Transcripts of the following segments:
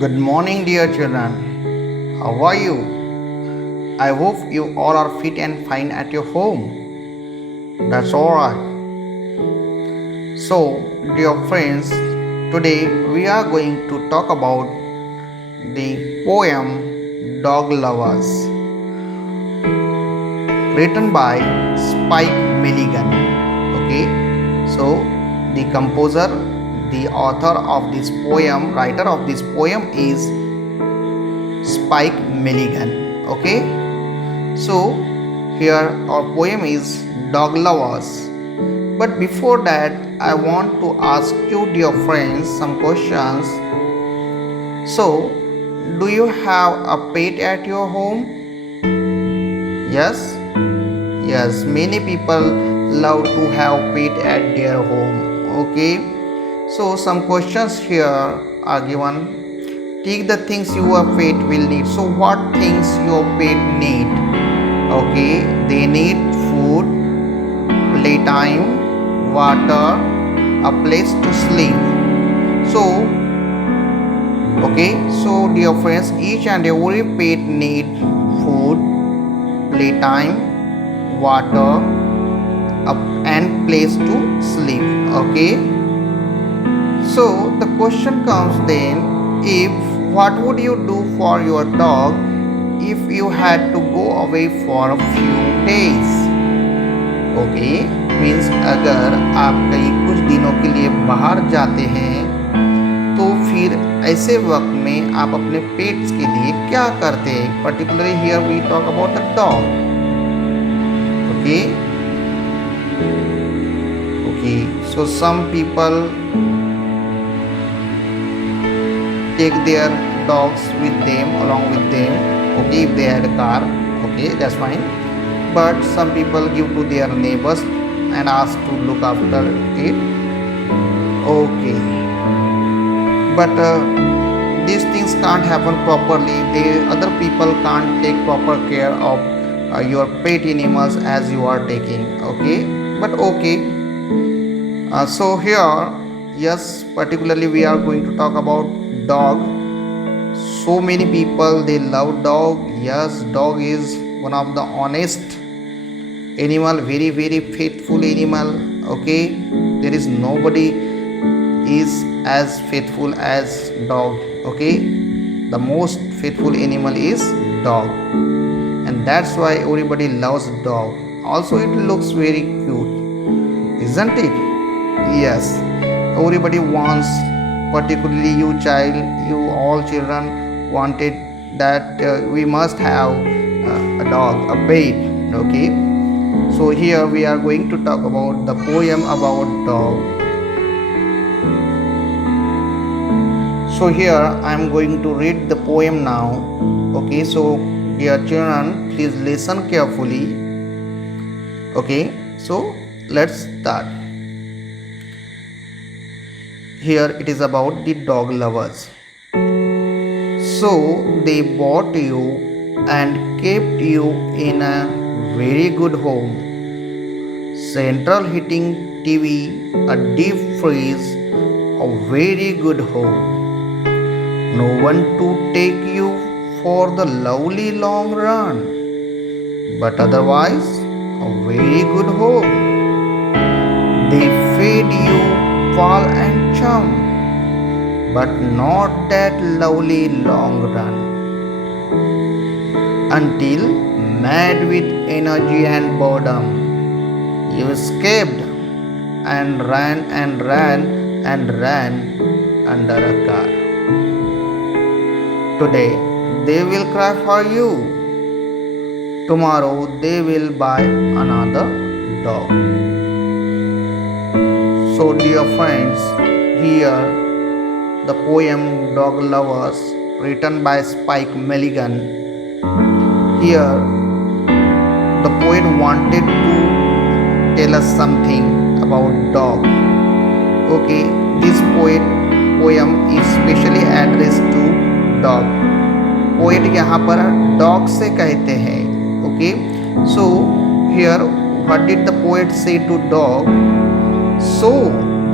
Good morning, dear children. How are you? I hope you all are fit and fine at your home. That's alright. So, dear friends, today we are going to talk about the poem Dog Lovers, written by Spike Milligan. Okay, so the composer, the author of this poem, writer of this poem is Spike Milligan. Okay, so here our poem is Dog Lovers. But before that, I want to ask you, dear friends, some questions. So, do you have a pet at your home? Yes? Yes, many people love to have pet at their home. Okay, so some questions here are given. Take the things your pet will need. So what things your pet need? Okay, they need food, playtime, water, a place to sleep. So okay, so dear friends, each and every pet need food, playtime, water, and place to sleep. Okay, so the question comes then, if what would you do for your dog if you had to go away for a few days? Okay, means अगर आप कहीं कुछ दिनों के लिए बाहर जाते हैं तो फिर ऐसे वक्त में आप अपने पेट्स के लिए क्या करते हैं? Particularly here we talk about the dog. Okay okay, so some people take their dogs with them, along with them. Okay, if they had a car, okay, that's fine. But some people give to their neighbors and ask to look after it. Okay, but these things can't happen properly. The other people can't take proper care of your pet animals as you are taking. Okay, but okay. So here, yes, particularly we are going to talk about dog. So many people, they love dog. Yes, dog is one of the honest animal, very faithful animal. Okay, there is nobody is as faithful as dog. Okay, the most faithful animal is dog, and that's why everybody loves dog. Also, it looks very cute, isn't it? Yes, everybody wants, particularly you child, you all children wanted that we must have a dog, a pet. Okay, so here we are going to talk about the poem about dog. So here I am going to read the poem now. Okay, so dear children, please listen carefully. Okay, so let's start. Here it is about the dog lovers. So they bought you and kept you in a very good home. Central heating, TV, a deep freeze, a very good home. No one to take you for the lovely long run, but otherwise a very good home. They fed you fall and chum, but not that lovely long run. Until, mad with energy and boredom, you escaped and ran and ran and ran under a car. Today they will cry for you. Tomorrow they will buy another dog. So dear friends, here the poem Dog Lovers, written by Spike Milligan. Here the poet wanted to tell us something about dog. Okay, this poem is specially addressed to dog. Poet यहाँ पर dog से कहते हैं. Okay, so here what did the poet say to dog? So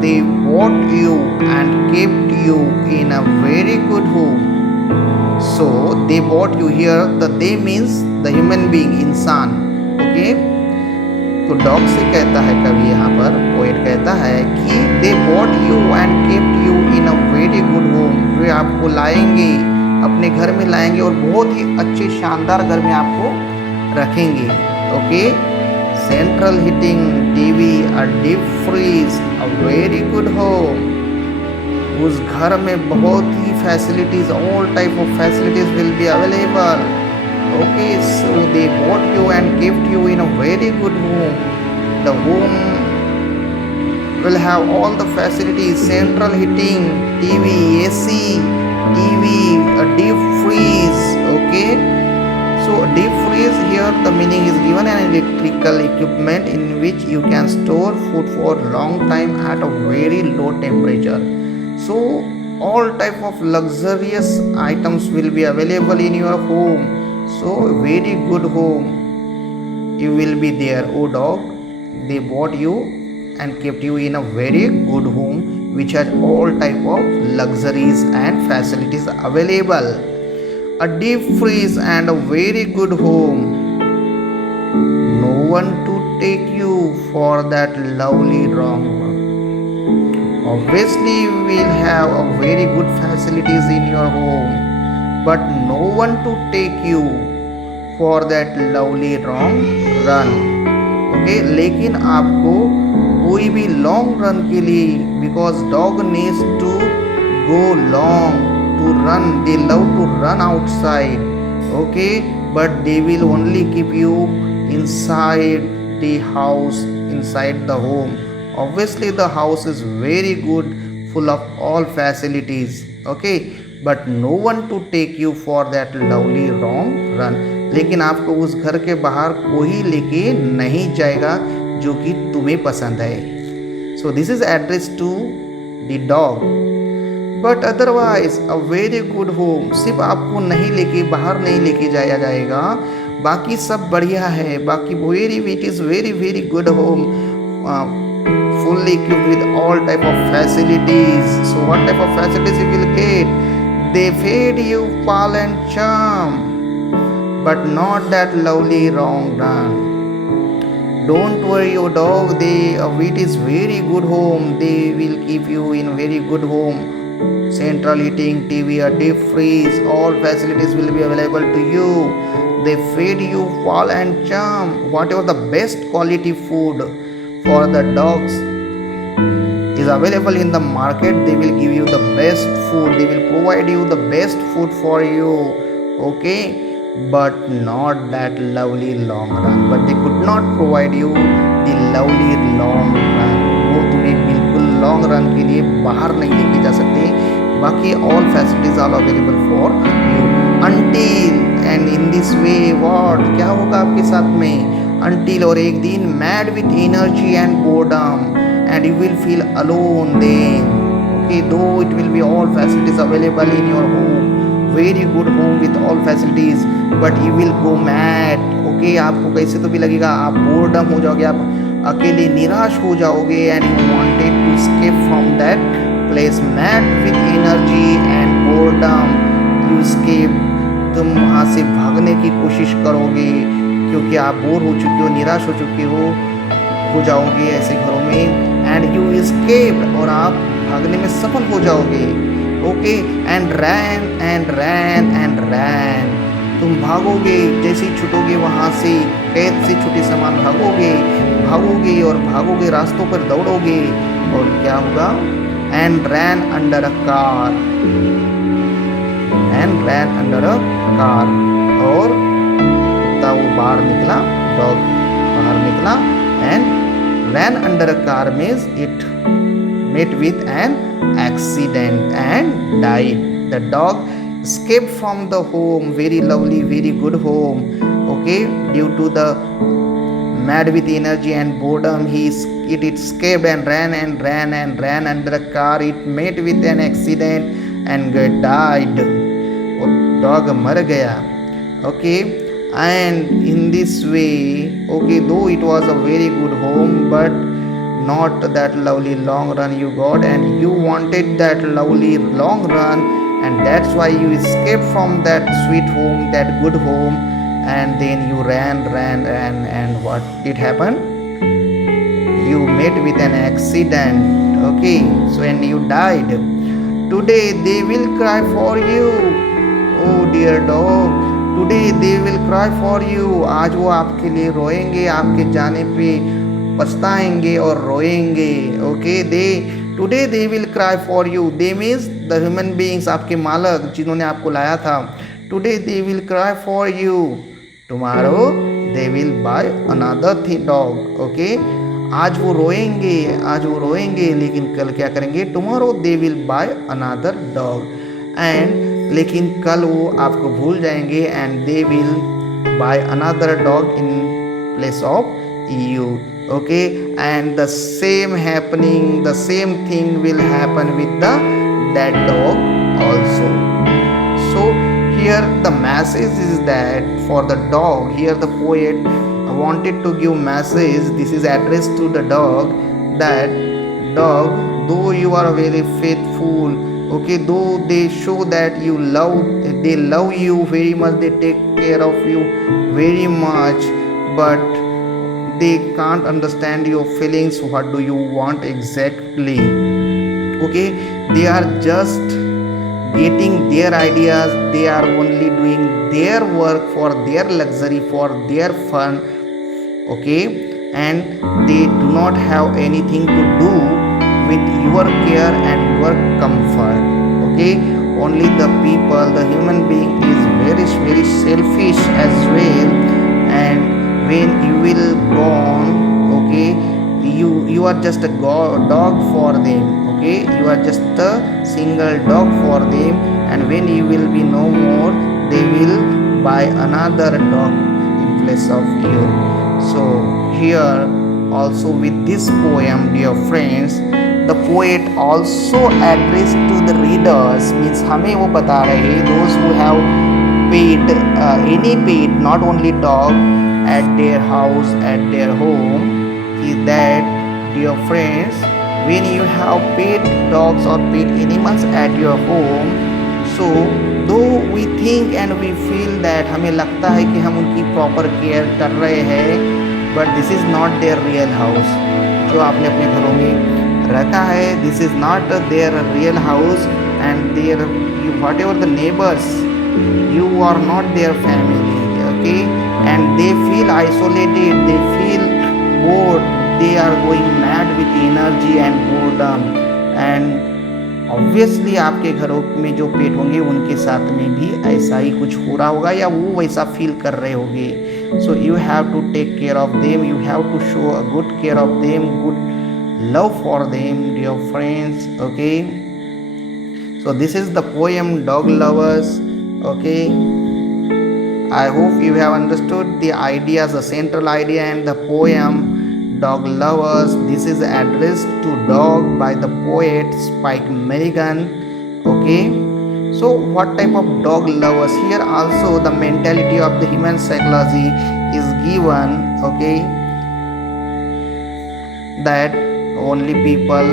they bought you and kept you in a very good home. So they bought you, here the they means the human being, इंसान. Okay, तो dog से कहता है कवि, यहाँ पर poet कहता है कि they bought you and kept you in a very good home. वे आपको लाएंगे, अपने घर में लाएंगे और बहुत ही अच्छे शानदार घर में आपको रखेंगे. Okay, central heating, TV, a deep freeze, a very good home. उस घर में बहुत ही facilities, all type of facilities will be available. Okay, so they bought you and kept you in a very good home. The home will have all the facilities, central heating, TV, AC, TV, a deep freeze. Okay, so deep freeze, here the meaning is given an electrical equipment in which you can store food for long time at a very low temperature. So all type of luxurious items will be available in your home. So very good home you will be there, oh dog. They bought you and kept you in a very good home which has all type of luxuries and facilities available. A deep freeze and a very good home. No one to take you for that lovely wrong. Obviously you will have a very good facilities in your home, but no one to take you for that lovely wrong run. Okay, लेकिन आपको कोई भी long run के लिए, because dog needs to go long to run, they love to run outside. Okay, but they will only keep you inside the house, inside the home. Obviously the house is very good, full of all facilities. Okay, but no one to take you for that lovely long run. लेकिन आपको उस घर के बाहर कोई लेके नहीं जाएगा जो कि तुम्हें पसंद है. So this is addressed to the dog. But otherwise a very good home, सिर्फ आपको नहीं लेके, बाहर नहीं लेके जाया जाएगा, बाकी सब बढ़िया है. बाकी it is very good home, fully equipped with all type of facilities. So what type of facilities you will get? They feed you pal and charm, but not that lovely wrong run. Don't worry your dog, it is very good home. They will keep you in very good home. Central heating, TV, a deep freeze, all facilities will be available to you. They feed you pal and charm, whatever the best quality food for the dogs is available in the market. They will give you the best food, they will provide you the best food for you. Okay, but not that lovely long run. But they could not provide you the lovely long run. वो तुम्हें बिल्कुल long run के लिए बाहर नहीं लेके जा सकते. बाकी all facilities are available for you until, and in this way what, क्या होगा आपके साथ में, until, और एक दिन mad with energy and boredom and you will feel alone then. Okay, though it will be all facilities available in your home, very good home with all facilities, but you will go mad. Okay, आपको कैसे तो भी लगेगा, आप boredom हो जाओगे, आप अकेले निराश हो जाओगे, and you wanted to escape from that place. Mad with energy and boredom, you escape, तुम वहाँ से भागने की कोशिश करोगे क्योंकि आप बोर हो चुके हो, निराश हो चुके हो जाओगे ऐसे घरों में. एंड यू एस्केप्ड, और आप भागने में सफल हो जाओगे. Okay, and ran and ran and ran, तुम भागोगे, जैसे ही छूटोगे वहाँ से, कैद से छूटे समान भागोगे और भागोगे, रास्तों पर दौड़ोगे, और क्या होगा, and ran under a car, and ran under a car. और कुत्ता वो बाहर निकला, डॉग बाहर निकला, and ran under a car means it met with an accident and died. The dog escaped from the home, very lovely, very good home. Okay, due to the mad with energy and boredom, it escaped and ran under a car. It met with an accident and died. Dog मर गया. Okay, and in this way, okay, though it was a very good home, but not that lovely long run you got, and you wanted that lovely long run, and that's why you escaped from that sweet home, that good home, and then you ran, and what did happen? You met with an accident. Okay, so and you died. Today they will cry for you. Oh dear dog, today they will cry for you, आज वो आपके लिए रोएंगे, आपके जाने पे पछताएंगे और रोएंगे. Okay, they today they will cry for you. They means the human beings, आपके मालक जिन्होंने आपको लाया था. Today they will cry for you, tomorrow they will buy another dog. Okay, आज वो रोएंगे, लेकिन कल क्या करेंगे? Tomorrow they will buy another dog. And लेकिन कल वो आपको भूल जाएंगे, and they will buy another dog in place of you. Okay, and the same thing will happen with that dog also. So here the message is that for the dog, here the poet wanted to give message. This is addressed to the dog, that dog, though you are very faithful, okay, though they show that they love you very much, they take care of you very much, but they can't understand your feelings. What do you want exactly? Okay, they are just getting their ideas, they are only doing their work for their luxury, for their fun. Okay, and they do not have anything to do with your care and your comfort. Okay, only the people, the human being is very selfish as well, and when you will gone, okay, you are just a dog for them. Okay, you are just a single dog for them, and when you will be no more, they will buy another dog in place of you. So here also with this poem, dear friends, the poet also addressed to the readers, means हमें वो बता रहे, those who have pet, any pet, not only dog, at their house, at their home, is that, dear friends, when you have pet dogs or pet animals at your home, so though we think and we feel that, हमें लगता है कि हम उनकी proper care कर रहे हैं, but this is not their real house. जो आपने अपने घरों में रखा है, this is not their real house, and their whatever the neighbours, you are not their family. Okay, and they feel isolated, they feel bored, they are going mad with energy and boredom. And obviously आपके घरों में जो पेट होंगे उनके साथ में भी ऐसा ही कुछ हो रहा होगा, या वो वैसा फील कर रहे होंगे. So you have to take care of them, you have to show a good care of them, good love for them, dear friends. Okay, so this is the poem dog lovers. Okay, I hope you have understood the ideas, the central idea, and the poem Dog Lovers. This is addressed to dog by the poet Spike Milligan. Okay, so what type of dog lovers? Here also the mentality of the human psychology is given. Okay, that only people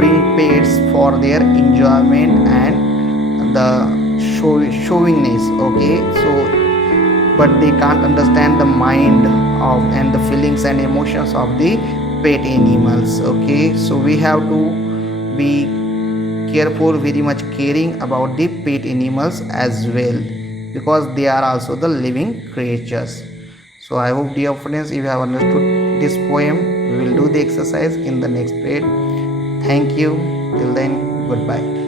bring pets for their enjoyment and the showingness. Okay, so but they can't understand the mind of and the feelings and emotions of the pet animals. Okay, so we have to be careful, very much caring about the pet animals as well, because they are also the living creatures. So I hope, dear friends, if you have understood this poem, we will do the exercise in the next period. Thank you. Till then, goodbye.